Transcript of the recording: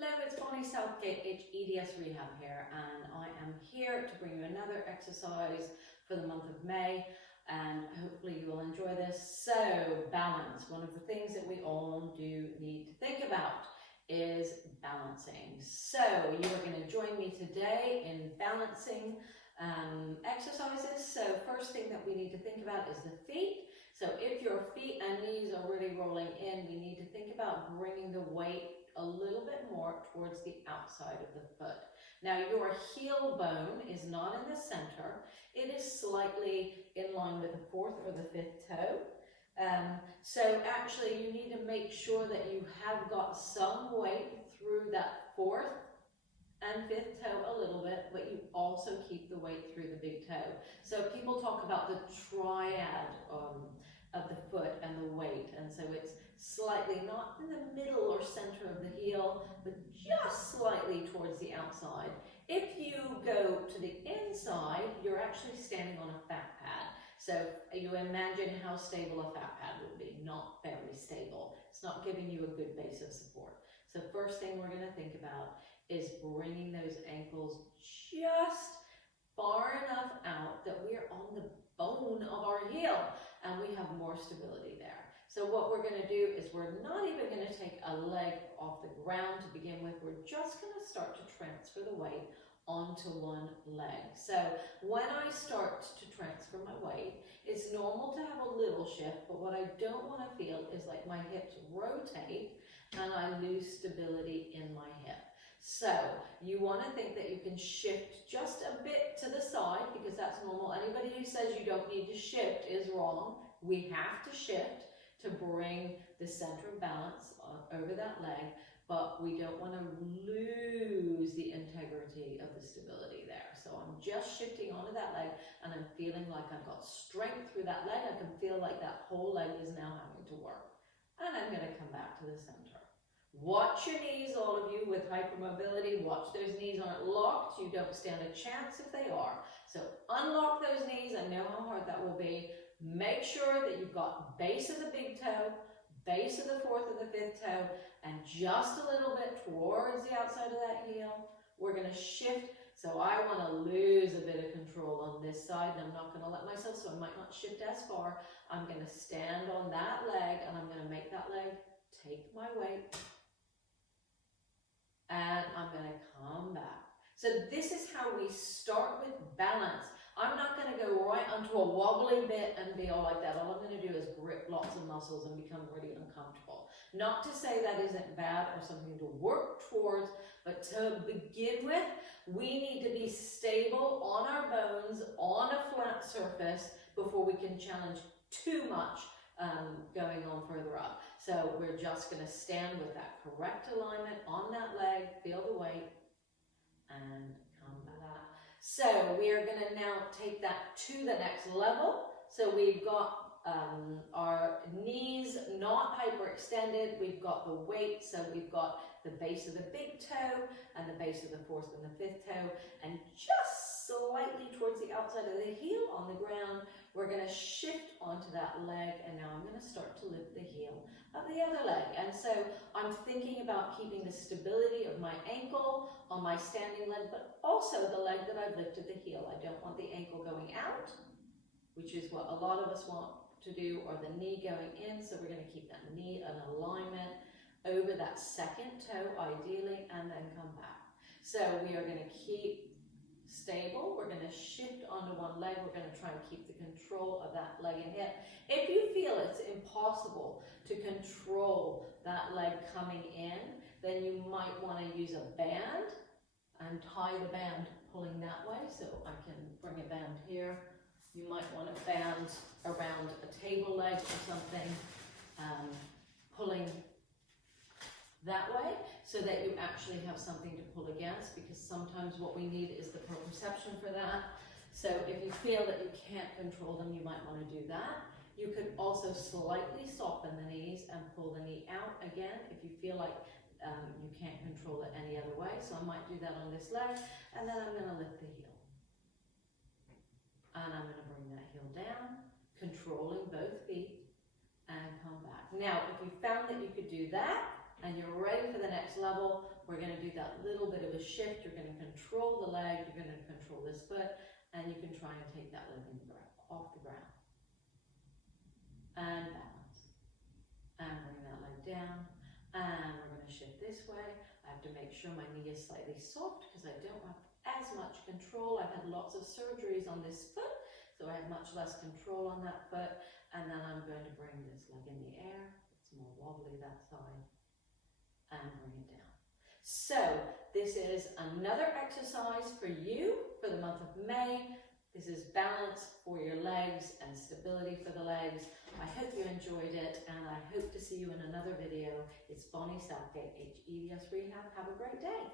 Hello, it's Bonnie Southgate, EDS Rehab here, and I am here to bring you another exercise for the month of May, and hopefully you will enjoy this. So, balance. One of the things that we all do need to think about is balancing. So, you are going to join me today in balancing exercises. So, first thing that we need to think about is the feet. So, if your feet and knees are really rolling in, we need to think about bringing the weight a little bit more towards the outside of the foot. Now your heel bone is not in the center. It is slightly in line with the fourth or the fifth toe. So actually you need to make sure that you have got some weight through that fourth and fifth toe a little bit, but you also keep the weight through the big toe. So people talk about the triad of the foot and the weight, and so it's slightly not in the middle or center of the heel, but just slightly towards the outside. If you go to the inside, you're actually standing on a fat pad. So you imagine how stable a fat pad would be. Not very stable. It's not giving you a good base of support. So first thing we're going to think about is bringing those ankles just far enough out that we're on the bone of our heel and we have more stability there. So what we're going to do is we're not even going to take a leg off the ground to begin with. We're just going to start to transfer the weight onto one leg. So when I start to transfer my weight, it's normal to have a little shift, but what I don't want to feel is like my hips rotate and I lose stability in my hip. So you want to think that you can shift just a bit to the side because that's normal. Anybody who says you don't need to shift is wrong. We have to shift to bring the center of balance over that leg, but we don't want to lose the integrity of the stability there. So I'm just shifting onto that leg and I'm feeling like I've got strength through that leg. I can feel like that whole leg is now having to work. And I'm going to come back to the center. Watch your knees, all of you with hypermobility. Watch those knees aren't locked. You don't stand a chance if they are. So unlock those knees. I know how hard that will be. Make sure that you've got base of the big toe, base of the fourth and the fifth toe, and just a little bit towards the outside of that heel. We're going to shift. So I want to lose a bit of control on this side, and I'm not going to let myself, so I might not shift as far. I'm going to stand on that leg, and I'm going to make that leg take my weight. And I'm going to come back. So this is how we start with balance. I'm not going to go right onto a wobbly bit and be all like that. All I'm going to do is grip lots of muscles and become really uncomfortable. Not to say that isn't bad or something to work towards, but to begin with, we need to be stable on our bones, on a flat surface, before we can challenge too much going on further up. So we're just going to stand with that correct alignment on that leg, feel the weight, and come back. So we are going to now take that to the next level. So we've got our knees not hyperextended. We've got the weight. So we've got the base of the big toe and the base of the fourth and the fifth toe. And just slightly towards the outside of the heel on the ground, we're going to shift onto that leg. And now I'm going to start to lift the heel of the other leg. And so I'm thinking about keeping the stability of my ankle on my standing leg, but also the leg that I've lifted the heel. I don't want the ankle going out, which is what a lot of us want to do, or the knee going in. So we're going to keep that knee in alignment over that second toe, ideally, and then come back. So we are going to keep stable. We're going to shift onto one leg. We're going to try and keep the control of that leg and hip. If you feel it's impossible to control that leg coming in, then you might want to use a band and tie the band pulling that way. So I can bring a band here. You might want a band around a table leg or something, pulling that way, so that you actually have something to pull against, because sometimes what we need is the proprioception for that. So if you feel that you can't control them, you might want to do that. You could also slightly soften the knees and pull the knee out again if you feel like you can't control it any other way. So I might do that on this leg, and then I'm going to lift the heel. And I'm going to bring that heel down, controlling both feet, and come back. Now, if you found that you could do that, and you're ready for the next next level, we're going to do that little bit of a shift. You're going to control the leg, you're going to control this foot, and you can try and take that leg off the ground. And balance. And bring that leg down. And we're going to shift this way. I have to make sure my knee is slightly soft because I don't have as much control. I've had lots of surgeries on this foot, so I have much less control on that foot. And then I'm going to bring this leg in the air. It's more wobbly that side. And bring it down. So this is another exercise for you for the month of May. This is balance for your legs and stability for the legs. I hope you enjoyed it, and I hope to see you in another video. It's Bonnie Southgate, HEDS Rehab. Have a great day.